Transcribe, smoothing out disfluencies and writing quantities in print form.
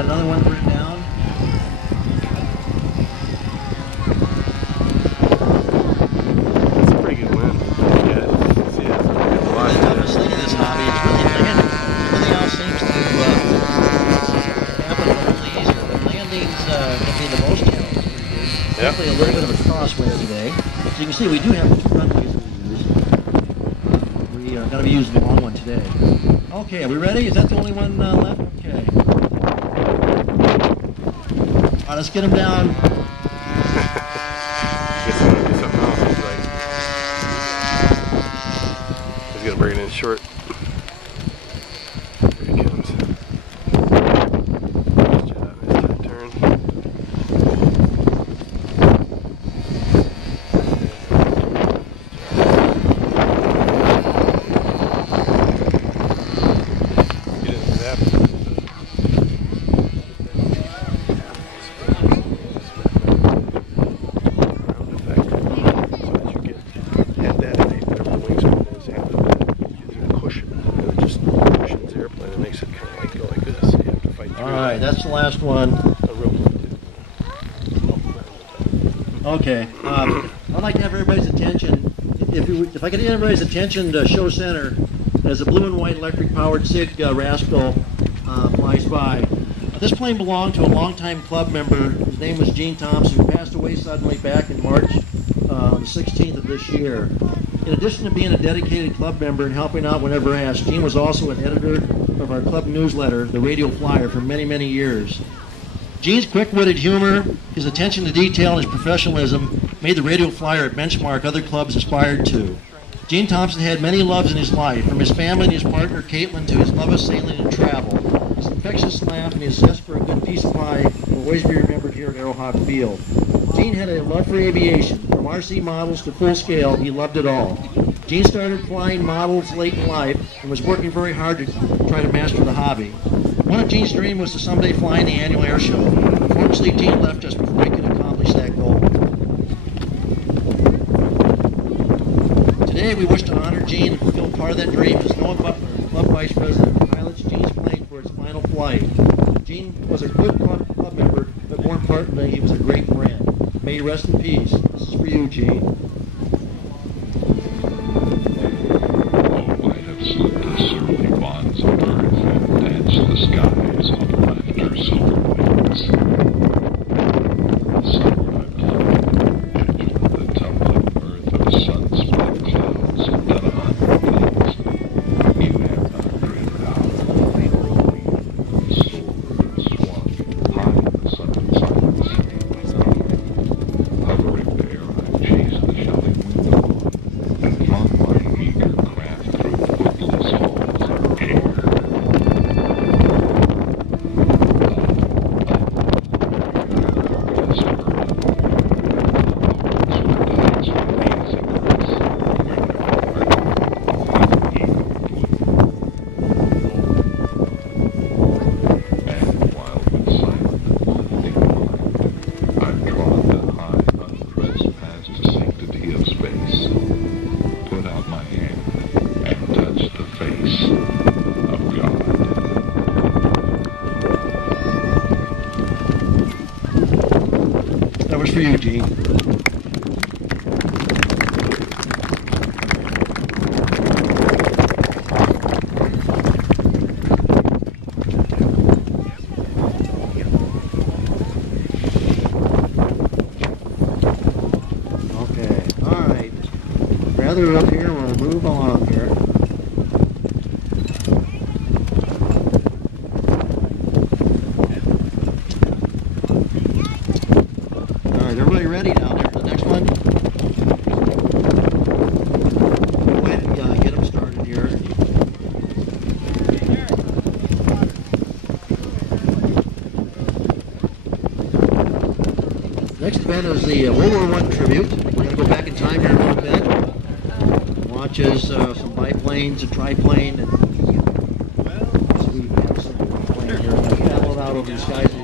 got another one written down. That's a pretty good win. Yeah, see, that's a pretty good watch. The toughest thing in this hobby is really landing. Everything else seems to happen a little easier, but landings can be the most challenging. Definitely a little bit of a crosswind today. So you can see we do have two runways that we use. We are going to be using the long one today. Okay, are we ready? Is that the only one left? Okay. All right, let's get them down. Guess you want to do something else. He's like, he's going to bring it in short. Here he comes. Nice job, nice tight turn. Alright, that's the last one. Okay, I'd like to have everybody's attention. If I could get everybody's attention to show center as a blue and white electric powered SIG Rascal flies by. This plane belonged to a longtime club member. His name was Gene Thompson, who passed away suddenly back in March the 16th of this year. In addition to being a dedicated club member and helping out whenever asked, Gene was also an editor of our club newsletter, The Radio Flyer, for many, many years. Gene's quick-witted humor, his attention to detail, and his professionalism made the Radio Flyer a benchmark other clubs aspired to. Gene Thompson had many loves in his life, from his family and his partner Caitlin to his love of sailing and travel. His infectious laugh and his zest for a good piece of pie will always be remembered here at Aerohawks Field. Gene had a love for aviation. From RC models to full scale, he loved it all. Gene started flying models late in life and was working very hard to try to master the hobby. One of Gene's dreams was to someday fly in the annual air show. Unfortunately, Gene left us before he could accomplish that goal. Today, we wish to honor Gene and fulfill part of that dream as Noah Butler, Club Vice President, pilots Gene's plane for its final flight. Gene was a good club member, but more importantly, he was a great friend. May you rest in peace. This is for you, Gene. That was for you, Gene. Okay, all right. Gather it up here, we'll move along here. Everybody ready down there for the next one? Go ahead and get them started here. Next event is the World War I tribute. We're going to go back in time here a little bit. Watch as some biplanes, a triplane, and so we have some plane here. We're going to paddle it out over the skies.